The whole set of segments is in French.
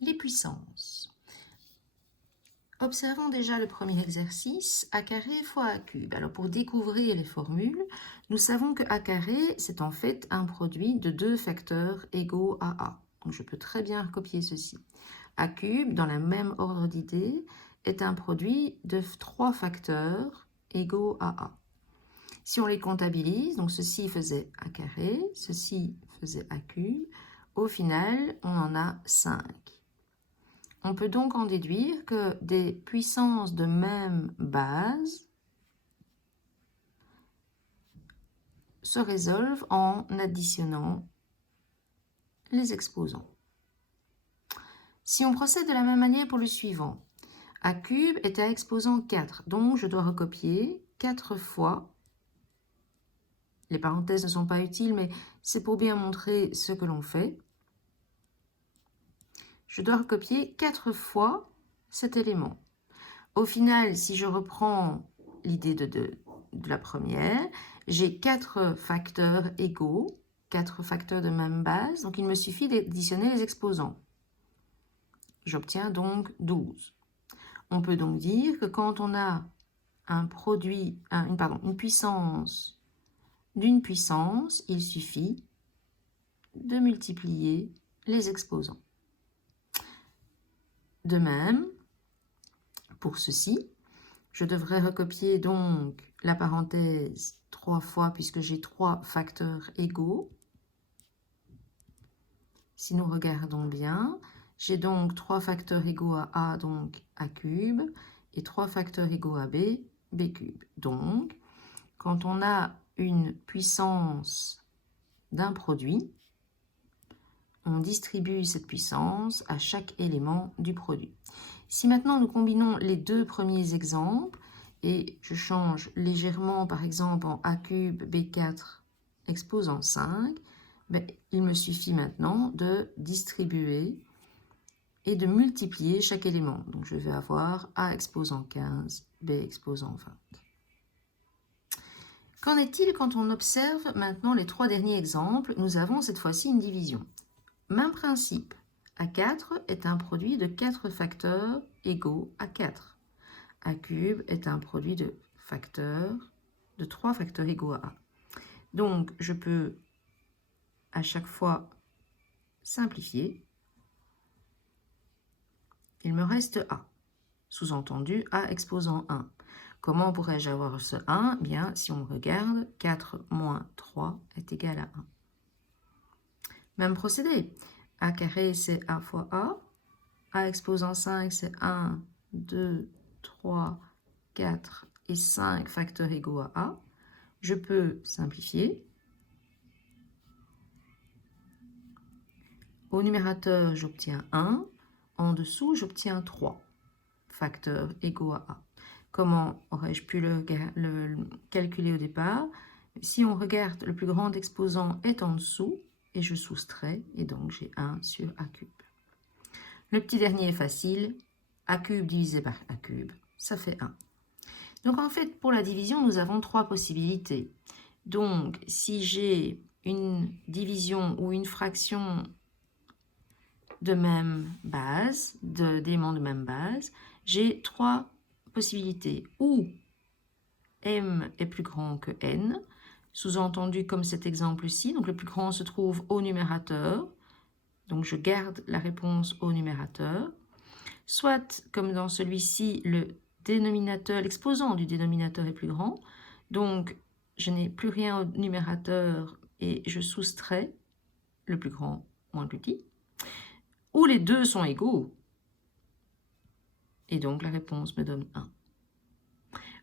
Les puissances. Observons déjà le premier exercice, a carré fois a cube. Alors pour découvrir les formules, nous savons que a carré, c'est en fait un produit de deux facteurs égaux à a. Donc je peux très bien recopier ceci. A cube, dans le même ordre d'idée, est un produit de trois facteurs égaux à a. Si on les comptabilise, donc ceci faisait a carré, ceci faisait a cube, au final, on en a 5. On peut donc en déduire que des puissances de même base se résolvent en additionnant les exposants. Si on procède de la même manière pour le suivant, a cube est à exposant 4, donc je dois recopier 4 fois. Les parenthèses ne sont pas utiles, mais c'est pour bien montrer ce que l'on fait. Je dois recopier 4 fois cet élément. Au final, si je reprends l'idée de la première, j'ai 4 facteurs égaux, 4 facteurs de même base, donc il me suffit d'additionner les exposants. J'obtiens donc 12. On peut donc dire que quand on a une puissance d'une puissance, il suffit de multiplier les exposants. De même, pour ceci, je devrais recopier donc la parenthèse 3 fois puisque j'ai 3 facteurs égaux. Si nous regardons bien, j'ai donc 3 facteurs égaux à a, donc a cube, et 3 facteurs égaux à b, b cube. Donc, quand on a une puissance d'un produit, on distribue cette puissance à chaque élément du produit. Si maintenant nous combinons les deux premiers exemples, et je change légèrement par exemple en a cube b4 exposant 5, ben, il me suffit maintenant de distribuer et de multiplier chaque élément. Donc je vais avoir a exposant 15, b exposant 20. Qu'en est-il quand on observe maintenant les trois derniers exemples? Nous avons cette fois-ci une division. Même principe, A4 est un produit de 4 facteurs égaux à 4. A cube est un produit de 3 facteurs égaux à A. Donc, je peux à chaque fois simplifier. Il me reste A, sous-entendu A exposant 1. Comment pourrais-je avoir ce 1? Bien, si on regarde, 4 moins 3 est égal à 1. Même procédé. A carré, c'est A fois A. A exposant 5, c'est 1, 2, 3, 4 et 5 facteurs égaux à A. Je peux simplifier. Au numérateur, j'obtiens 1. En dessous, j'obtiens 3 facteurs égaux à A. Comment aurais-je pu le calculer au départ? Si on regarde, le plus grand exposant est en dessous et je soustrais, et donc j'ai 1 sur A cube. Le petit dernier est facile, A cube divisé par A cube, ça fait 1. Donc en fait, pour la division, nous avons 3 possibilités. Donc, si j'ai une division ou une fraction de même base, d'éléments de même base, j'ai 3 possibilités. Ou m est plus grand que n, sous-entendu comme cet exemple-ci. Donc le plus grand se trouve au numérateur. Donc je garde la réponse au numérateur. Soit, comme dans celui-ci, le dénominateur, l'exposant du dénominateur est plus grand. Donc je n'ai plus rien au numérateur et je soustrais le plus grand moins le plus petit. Ou les deux sont égaux. Et donc la réponse me donne 1.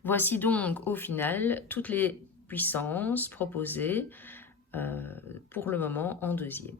Voici donc au final toutes les puissances proposées pour le moment en deuxième.